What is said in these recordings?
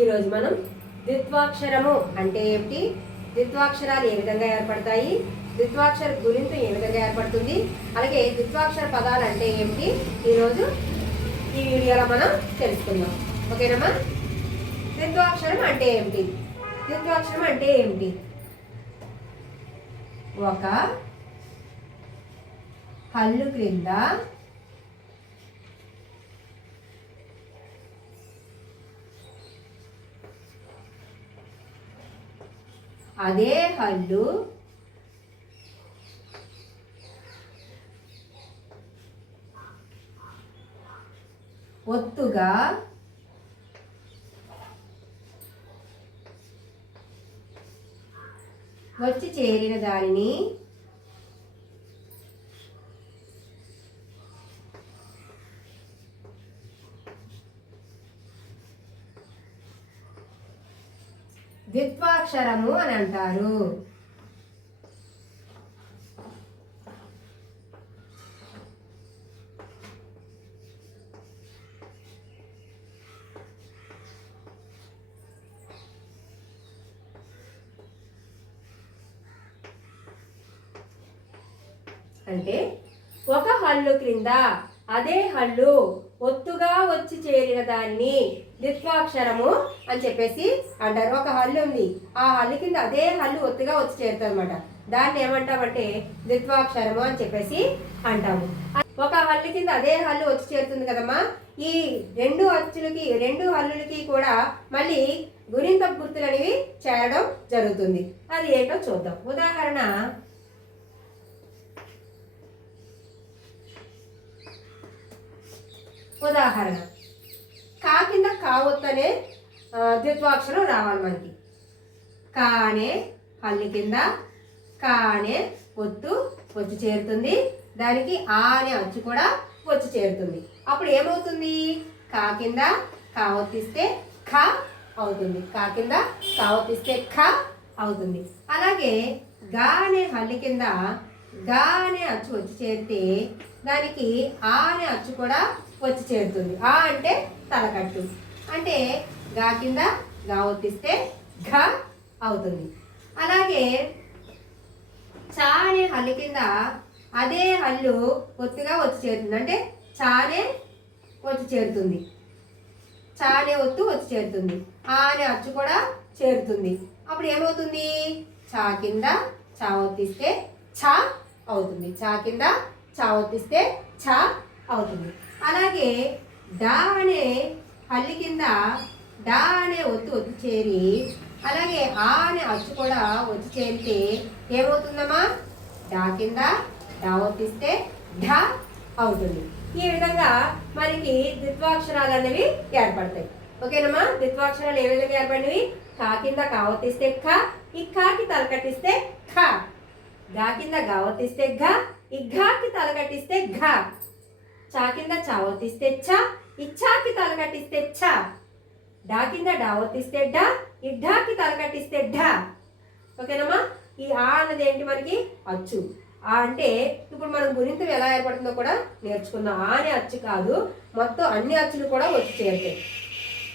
ఈరోజు మనం ద్విత్వాక్షరము అంటే ఏమిటి, ద్విత్వాక్షరాలు ఏ విధంగా ఏర్పడతాయి, ద్విత్వాక్షర గుణింతం ఏ విధంగా ఏర్పడుతుంది, అలాగే ద్విత్వాక్షర పదాలు అంటే ఏమిటి ఈరోజు ఈ వీడియోలో మనం తెలుసుకుందాం. ఓకేనమ్మా? ద్విత్వాక్షరం అంటే ఏమిటి? ద్విత్వాక్షరం అంటే ఏమిటి? ఒక హల్లు క్రింద అదే హల్లు ఒత్తుగా వచ్చి చేరిన దానిని ద్విత్వాక్షరము అని అంటారు. అంటే ఒక హల్లు క్రింద అదే హల్లు ఒత్తుగా వచ్చి చేరిన దాన్ని ద్విత్వాక్షరము అని చెప్పేసి అంటారు. ఒక హల్లు ఉంది, ఆ హల్లు కింద అదే హల్లు ఒత్తుగా వచ్చి చేరుతుంది అనమాట. దాన్ని ఏమంటామంటే ద్విత్వాక్షరము అని చెప్పేసి అంటాము. ఒక హల్లు కింద అదే హల్లు వచ్చి చేరుతుంది కదమ్మా. ఈ రెండు హల్లులకి కూడా మళ్ళీ గుణింత గుర్తులు అనేవి చేరడం జరుగుతుంది. అది ఏంటో చూద్దాం. ఉదాహరణ కా కింద కావొత్తు అనే ద్విత్వాక్షరం రావాలి మనకి. కానే హల్లు కింద కానే ఒత్తు వచ్చి చేరుతుంది, దానికి ఆ అనే అచ్చు కూడా వచ్చి చేరుతుంది. అప్పుడు ఏమవుతుంది? కా కింద కావొత్తిస్తే ఖ అవుతుంది, కా కింద కావొత్తిస్తే ఖ అవుతుంది. అలాగే గా అనే హల్లు కింద గా అనే అచ్చు వచ్చి చేరితే దానికి ఆ అనే అచ్చు కూడా వచ్చి చేరుతుంది. ఆ అంటే తలకట్టు, అంటే గా కింద గా ఒత్తిస్తే ఘ అవుతుంది. అలాగే చా అనే హల్లు కింద అదే హల్లు ఒత్తుగా వచ్చి చేరుతుంది, అంటే చానే వచ్చి చేరుతుంది, చానే ఒత్తు వచ్చి చేరుతుంది. ఆ అనే అచ్చు కూడా చేరుతుంది. అప్పుడు ఏమవుతుంది? చా కింద చా ఒత్తిస్తే ఛ అవుతుంది, చా కింద చా ఒత్తిస్తే ఛ అవుతుంది. అలాగే డా అనే హల్లు కింద డా అనే ఒత్తు వచ్చి చేరి అలాగే ఆ అనే అచ్చు కూడా వచ్చి చేరితే ఏమవుతుందమ్మా? డా కింద డా ఒత్తిస్తే ఢ అవుతుంది. ఈ విధంగా మనకి ద్విత్వాక్షరాలు అనేవి ఏర్పడతాయి. ఓకేనమ్మా? ద్విత్వాక్షరాలు ఏ విధంగా ఏర్పడినవి? కా కింద కా ఒత్తిస్తే ఖ, ఈ ఖాకి తలకట్టిస్తే ఖ, గా కింద గా ఒత్తిస్తే ఘ, ఈ ఘాకి తలకట్టిస్తే ఘ, చా కింద చా ఒత్తిస్తే ఛ, ఈ ఛాకి తలకట్టిస్తే ఛ, డా కింద డా ఒత్తిస్తే డ, ఈ ఢాకి తలకట్టిస్తే ఢ. ఓకేనమ్మా? ఈ ఆ అన్నది ఏంటి మనకి? అచ్చు. ఆ అంటే ఇప్పుడు మనం గుణింతం ఎలా ఏర్పడుతుందో కూడా నేర్చుకుందాం. ఆ అనే అచ్చు కాదు, మొత్తం అన్ని అచ్చులు కూడా వచ్చి చేరుతాయి.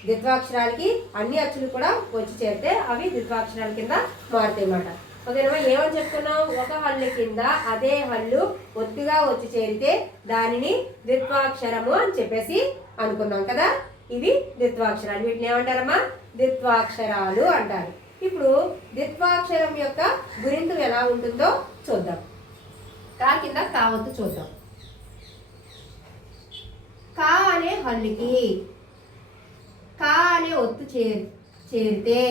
ద్విత్వాక్షరాలకి అన్ని అచ్చులు కూడా వచ్చి చేరితే అవి ద్విత్వాక్షరాల కింద మారుతాయి అన్నమాట. ఓకేనమ్మా? ఏమని చెప్తున్నాం? ఒక హల్లు కింద అదే హల్లు ఒత్తుగా వచ్చి చేరితే దానిని ద్విత్వాక్షరము అని చెప్పేసి అనుకున్నాం కదా. ఇవి ద్విత్వాక్షరాలు. వీటిని ఏమంటారమ్మా? ద్విత్వాక్షరాలు అంటారు. ఇప్పుడు ద్విత్వాక్షరం యొక్క గుణింతం ఎలా ఉంటుందో చూద్దాం. కా కింద కావొత్తు చూద్దాం. కా అనే హల్లుకి కా అనే ఒత్తు చేరితే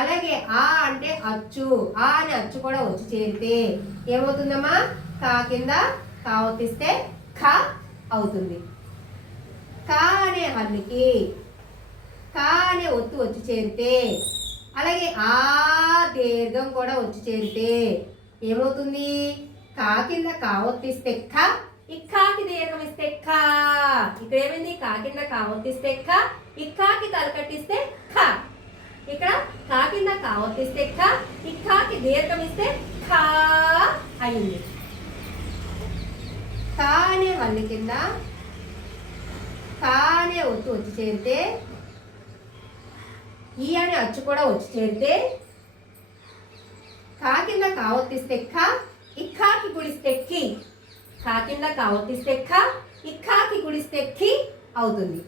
అలాగే ఆ అంటే అచ్చు, ఆ అనే అచ్చు కూడా వచ్చి చేరితే ఏమవుతుందమ్మా? కా కింద కా ఒత్తిస్తే ఖ అవుతుంది. కా అనే హల్లుకి కా అనే ఒత్తు వచ్చి చేరితే అలాగే ఆ దీర్ఘం కూడా వచ్చి చేరితే ఏమవుతుంది? కా కింద కా ఒత్తిస్తే ఖ, ఈ ఖాకి దీర్ఘం ఇస్తే ఖ. ఇక్కడ ఏమైంది? కా కింద కా ఒత్తిస్తే ఖ, ఈ ఖాకి తలకట్టిస్తే ఖ. ఇక్కడ కా కింద కా ఒత్తిస్తే ఖ, ఈ ఖాకి దీర్ఘం ఇస్తే ఖ అయింది. కా అనే హల్లు కింద కా అనే ఒత్తు వచ్చి చేరితే ఈ అనే అచ్చు కూడా వచ్చి చేరితే కా కింద కావొత్తిస్తే ఖ, ఇక్కాకి గుడిస్తే కి. కా కింద కావొత్తిస్తే ఖ, ఇక్కాకి గుడిస్తే కి అవుతుంది.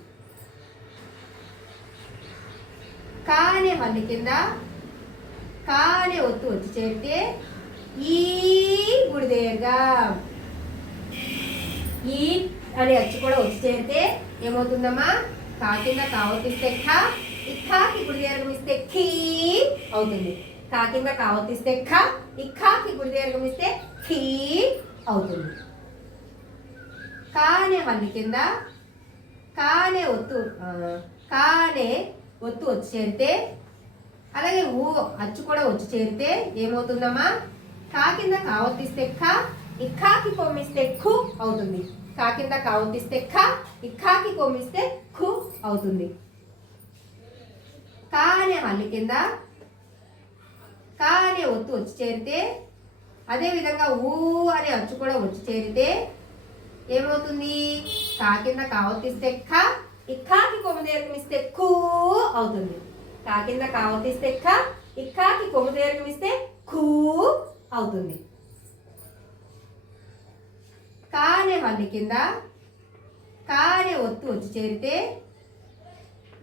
కా అనే హల్లు కింద కా అనే ఒత్తు వచ్చి చేరితే ఈ గుడిదేగా. ఈ అనే అచ్చు కూడా వచ్చి చేరితే ఏమవుతుందమ్మా? కా కింద కావొత్తిస్తే ఖ, ఇక్కాకి గుడి దీర్ఘం ఇస్తే ఖీ అవుతుంది. కా కింద కావొత్తిస్తే ఖ, ఇక్కాకి గుడి దీర్ఘం ఇస్తే ఖీ అవుతుంది. కా అనే హల్లు కింద కా అనే ఒత్తు వచ్చి చేరితే, అలాగే ఊ అచ్చు కూడా వచ్చి చేరితే ఏమవుతుందమ్మా? కా కింద కావొత్తిస్తే ఖ, ఇక్కాకి కొమ్మిస్తే ఖు అవుతుంది. కా కింద కావొత్తిస్తే ఖ, ఇక్కాకి కొమ్మిస్తే ఖు అవుతుంది. కా అనే హల్లు కింద కా అనే ఒత్తు వచ్చి చేరితే, అదేవిధంగా ఊ అనే అచ్చు కూడా వచ్చి చేరితే ఏమవుతుంది? కా కింద కావొత్తిస్తే ఖ, ఇక్కాకి కొమ్ము దీర్ఘం ఇస్తే ఖూ అవుతుంది. కా కింద కావొత్తిస్తే ఖ, ఇక్కాకి కొమ్ము దీర్ఘం ఇస్తే ఖూ అవుతుంది. కా అనే హల్లు కింద కా అనే ఒత్తు వచ్చి చేరితే,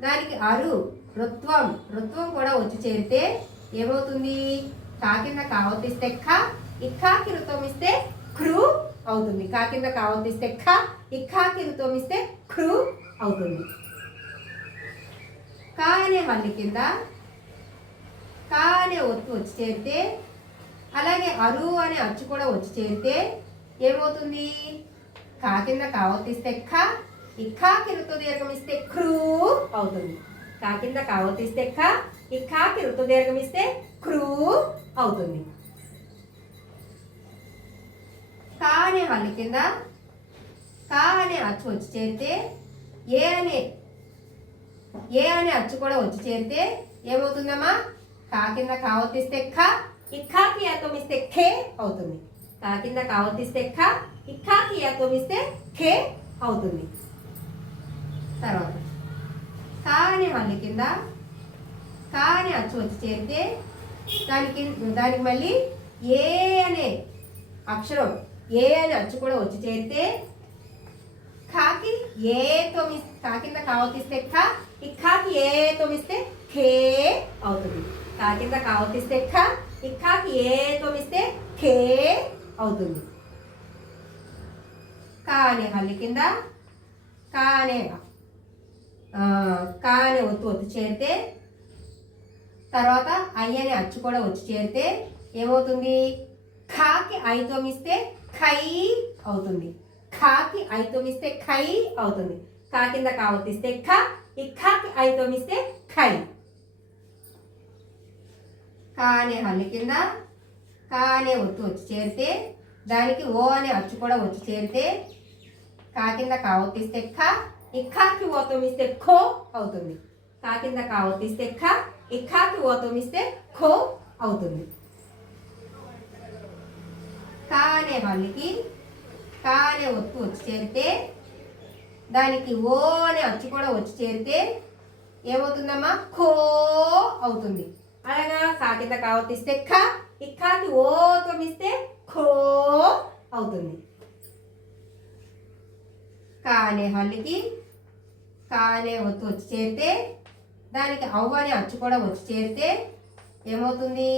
దానికి అరు రుత్వం కూడా వచ్చి చేరితే ఏమవుతుంది? కా కింద కావొత్తిస్తే ఖ, ఇక్కాకి రుత్వం ఇస్తే క్రు అవుతుంది. కా కింద కావొత్తిస్తే ఖ, ఇక్కాకి రుత్వం ఇస్తే క్రు అవుతుంది. కా అనే హల్లు కింద కా అనే ఒత్తు వచ్చి చేరితే, అలాగే అరు అనే అచ్చు కూడా వచ్చి చేరితే ఏమవుతుంది? కా కింద కావొత్తిస్తే ఖ, ఇక్కాకి రుత్వ దీర్ఘం ఇస్తే క్రూ అవుతుంది. కా కింద కావొత్తిస్తే ఖ, ఇక్కాకి రుత్వ దీర్ఘం ఇస్తే క్రూ అవుతుంది. కా అనే హల్లు కింద కా అనే అచ్చు వచ్చి చేరితే, ఏ అనే అచ్చు కూడా వచ్చి చేరితే ఏమవుతుందమ్మా? కా కింద కావొత్తిస్తే ఖ, ఇక్కాకి యాతం ఇస్తే ఖే అవుతుంది. కా కింద కావొత్తిస్తే ఖ, ఇక్కాకి యాతం ఇస్తే ఖే అవుతుంది. తర్వాత కా అనే హల్లు కింద కా అనే అచ్చు వచ్చి చేరితే, దానికి మళ్ళీ ఏ అనే అక్షరం ఏ అనే అచ్చు కూడా వచ్చి చేరితే ఖాకి కా కింద కావొత్తిస్తే ఖ, ఇక్కాకి ఏ తొమిస్తే ఖే అవుతుంది. కా కింద కావొత్తిస్తే ఖ, ఇక్కాకి ఏ తొమిస్తే ఖే అవుతుంది. కా అనే హల్లు కింద కా అనే ఒత్తు వచ్చి చేరితే, తర్వాత ఐ అనే అచ్చు కూడా వచ్చి చేరితే ఏమవుతుంది? ఖాకి ఐ తొమిస్తే ఖై అవుతుంది. ఖాకి ఐ తొమిస్తే ఖై అవుతుంది. కా కింద కావొత్తిస్తే ఖ, ఇక్కాకి ఐ తొమిస్తే ఖై. కా అనే హల్లు కింద కా అనే ఒత్తు వచ్చి చేరితే, దానికి ఓ అనే అచ్చు కూడా వచ్చి చేరితే కా కింద కావొత్తిస్తే ఖ, ఇక్కాకి ఓ తొమిస్తే ఖో అవుతుంది. కా కింద కావొత్తిస్తే ఖ, ఇక్కాకి ఓ తొమిస్తే ఖో అవుతుంది. కా అనే హల్లుకి కా అనే ఒత్తు వచ్చి చేరితే, దానికి ఓ అనే అచ్చు కూడా వచ్చి చేరితే ఏమవుతుందమ్మా? ఖో అవుతుంది. అలాగా కా కింద కావొత్తిస్తే ఖ, ఇక్కాకి ఓ తొమిస్తే ఖో అవుతుంది. కా అనే హల్లుకి కా అనే ఒత్తు వచ్చి చేరితే, దానికి అవ్వ అనే అచ్చు కూడా వచ్చి చేరితే ఏమవుతుంది?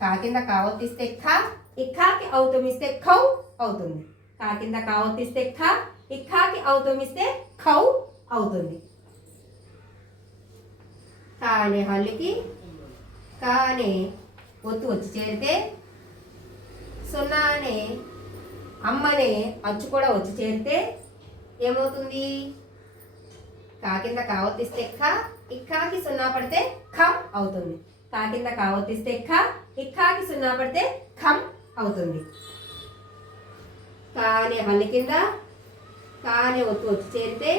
కా కింద కావొత్తిస్తే ఖ, ఇక్కాకి ఔ తొమిస్తే ఖౌ అవుతుంది. కా కింద కావొత్తిస్తే ఖ, ఇక్కాకి ఔ తొమిస్తే ఖౌ అవుతుంది. కా అనే హల్లుకి కా అనే ఒత్తు వచ్చి చేరితే, సున్నా అనే అమ్మనే అచ్చు కూడా వచ్చి చేరితే ఏమవుతుంది? కా కింద కావొత్తిస్తే ఖ, ఇక్కాకి సున్నా పడితే ఖం అవుతుంది. కా కింద కావొత్తిస్తే ఖ, ఇక్కాకి సున్నా పడితే ఖం అవుతుంది. కా అనే హల్లు కింద కా అనే ఒత్తు వచ్చి చేరితే,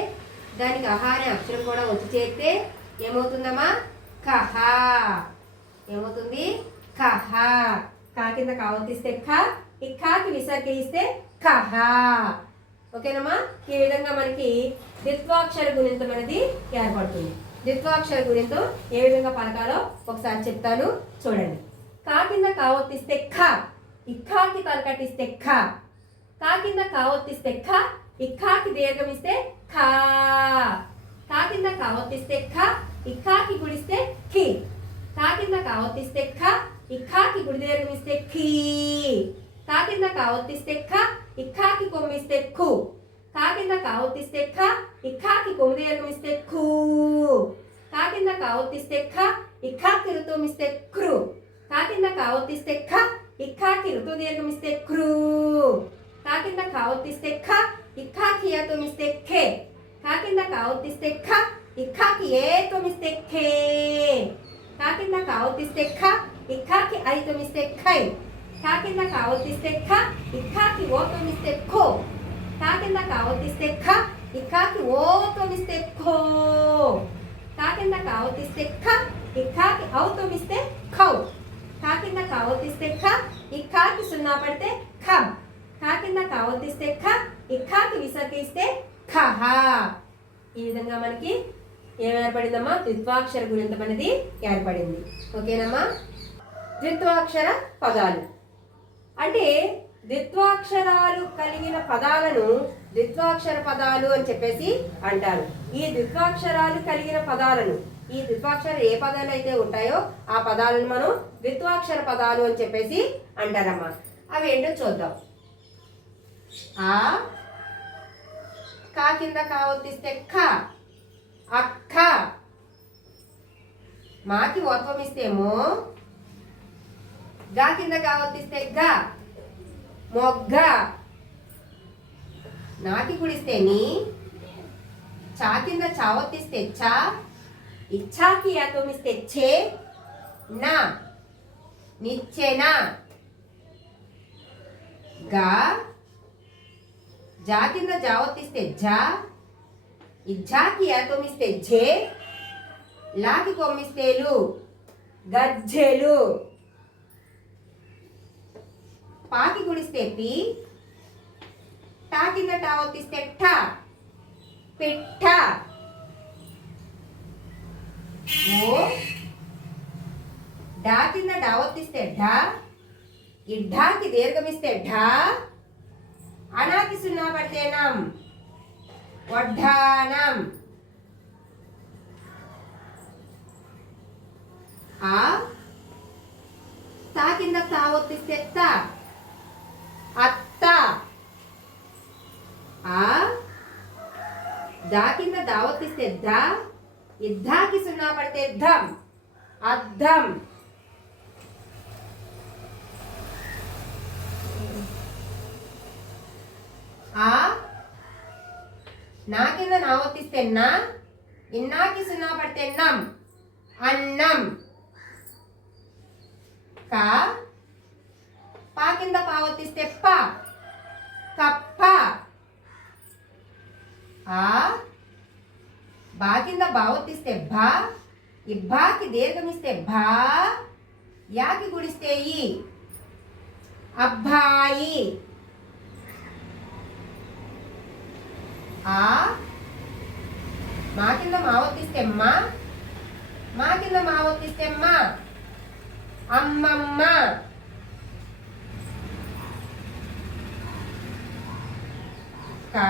దానికి అహ అనే అక్షరం కూడా వచ్చి చేరితే ఏమవుతుందమ్మా? ఖహ ఏమవుతుంది? ఖహ. కా కింద కావొత్తిస్తే ఖ, ఇక్కాకి విసర్గ ఇస్తే ఖహ. ఓకేనమ్మా? ఈ విధంగా మనకి ద్విత్వాక్షర గుణింతం అనేది ఏర్పడుతుంది. ద్విత్వాక్షర గుణితో ఏ విధంగా పలకాలో ఒకసారి చెప్తాను చూడండి. కా కింద కావొత్తిస్తే ఖ, ఇక్కాకి తలకట్టిస్తే ఖ. కా కింద కావొత్తిస్తే ఖ, ఇక్కాకి దీర్ఘం ఇస్తే ఖా. కా కింద కావొత్తిస్తే ఖ, ఇక్కాకి గుడిస్తే ఖి. కా కింద కావొత్తిస్తే ఖ, ఇక్కాకి గుడి దీర్ఘం ఇస్తే ఖీ. కా కింద కావొత్తిస్తే ఖ, ఇక్కాకి కొమ్మిస్తే ఖు. కా కింద కావొత్తిస్తే ఖ, ఇక్కాకి కొమ్మి దీర్ఘం ఇస్తే ఖూ. కా కింద కావొత్తిస్తే ఖ, ఇక్కాకి ఋతువు ఇస్తే క్రు. కా కింద కావొత్తిస్తే ఖ, ఇక్కాకి ఋతు దీర్ఘం ఇస్తే క్రూ. కా కింద కావొత్తిస్తే ఖ, ఇక్కాకి ఏత్వం ఇస్తే ఖే. కా కింద కావొత్తిస్తే ఖ, ఇక్కాకి ఏత్వం ఇస్తే ఖే. కా కింద కావొత్తిస్తే ఖ, ఇక్కాకి ఐత్వం ఇస్తే ఖై. కా కింద కావొత్తిస్తే ఖ, ఇక్కాకి ఓత్వం ఇస్తే ఖో. కా కింద కావొత్తిస్తే ఖ, ఇక్కాకి ఓత్వం ఇస్తే ఖో. కా కింద కావొత్తిస్తే ఖ, ఇక్కాకి ఔత్వం ఇస్తే ఖౌ. కా కింద కావొత్తిస్తే ఖ, ఇక్కాకి సున్నా పడితే ఖం. కా కింద కావొత్తిస్తే ఖ, ఇక్కాకి విసర్గిస్తే ఖహ. ఈ విధంగా మనకి ఏం ఏర్పడిందమ్మా? ద్విత్వాక్షర గుణితం అనేది ఏర్పడింది. ఓకేనమ్మా? ద్విత్వాక్షర పదాలు అంటే ద్విత్వాక్షరాలు కలిగిన పదాలను ద్విత్వాక్షర పదాలు అని చెప్పేసి అంటారు. ఈ ద్విత్వాక్షరాలు కలిగిన పదాలను, ఈ ద్విత్వాక్షర ఏ పదాలు అయితే ఉంటాయో ఆ పదాలను మనం ద్విత్వాక్షర పదాలు అని చెప్పేసి అంటారమ్మా. అవి ఏంటో చూద్దాం. ఆ, కా కింద కావొత్తిస్తే ఖ, అక్క. మాకి ఓత్వం ఇస్తే మో. గా కింద కావొత్తిస్తే గ, మొగ్గ. నాకి గుడిస్తే నీ. చా కింద చావొత్తిస్తే చ, ఇచ్చాకి యాత్వం ఇస్తే ఛే, నా, నిచ్చెన. గా, జా కింద జావొత్తిస్తే జ, ఇజ్జాకి యాత్వం ఇస్తే ఝే, లాకి కొమ్మిస్తే లు, గజ్జెలు. పాకి గుడిస్తే పి, టా కింద టావొత్తిస్తే ఠ, పిట్ట. ఓ, డా కింద డావొత్తిస్తే ఢ, ఇడ్ఢాకి దీర్ఘమిస్తే ఢ, అనాకి సున్నా పడితే నం, వడ్డానం. ఆ, తా కింద తావొత్తిస్తే త, అత్త. ఆ, దా కింద దావొత్తిస్తే ద, ఇద్దాకి సున్నా పడితే ధం, అద్దం. ఆ, నా కింద నావొత్తిస్తే నా, ఇన్నాకి సున్నా పడితే నం, అన్నం. కా, పా కింద పావొత్తిస్తే ప, కప్ప. ఆ, బా కింద బావొత్తిస్తే భ, ఇబ్బాకి దీర్ఘమిస్తే భా, యాకి గుడిస్తే ఈ, అబ్బాయి. ఆ, మా కింద మావొత్తిస్తే మా కింద మావొత్తిస్తే మా, అమ్మమ్మ. కా,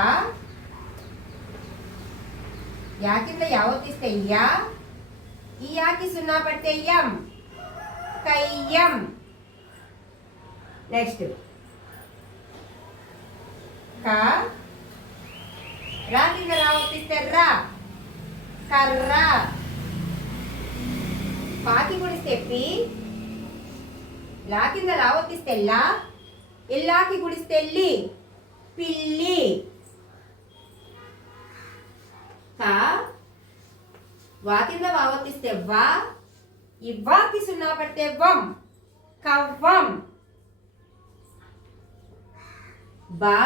యా కింద యావొత్తిస్తే యా, ఈ యాకి సున్నా పడితే యం, కయ్యం. నెక్స్ట్ కా, రా కింద రావొత్తిస్తే రా, కర్ర. పాకి గుడిస్తే పి, లా కింద లావొత్తిస్తే లా, ఇల్లాకి గుడిస్తే లి, పిల్లి. కా, వా కింద వావొత్తిస్తే వా, ఇవ్వాకి సున్నా పడితే వం, కవ్వం. బా,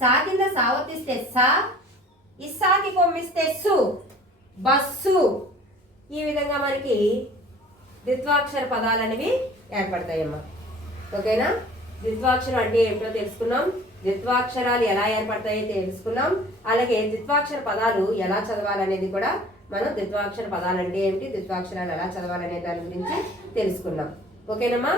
సా కింద సావొత్తిస్తే సా, ఇస్సాకి కొమ్మిస్తే సు, బస్సు. ఈ విధంగా మనకి ద్విత్వాక్షర పదాలు అనేవి ఏర్పడతాయమ్మా. ఓకేనా? ద్విత్వాక్షరం అంటే ఏమిటో తెలుసుకున్నాం, ద్విత్వాక్షరాలు ఎలా ఏర్పడతాయో తెలుసుకున్నాం, అలాగే ద్విత్వాక్షర పదాలు ఎలా చదవాలనేది కూడా మనం ద్విత్వాక్షర పదాలు అంటే ఏమిటి, ద్విత్వాక్షరాలు ఎలా చదవాలనే దాని గురించి తెలుసుకున్నాం. ఓకేనమ్మా?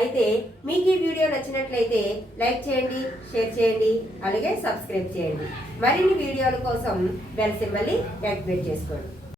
అయితే మీకు ఈ వీడియో నచ్చినట్లయితే లైక్ చేయండి, షేర్ చేయండి, అలాగే సబ్స్క్రైబ్ చేయండి. మరిన్ని వీడియోల కోసం బెల్ సింబల్ని యాక్టివేట్ చేసుకోండి.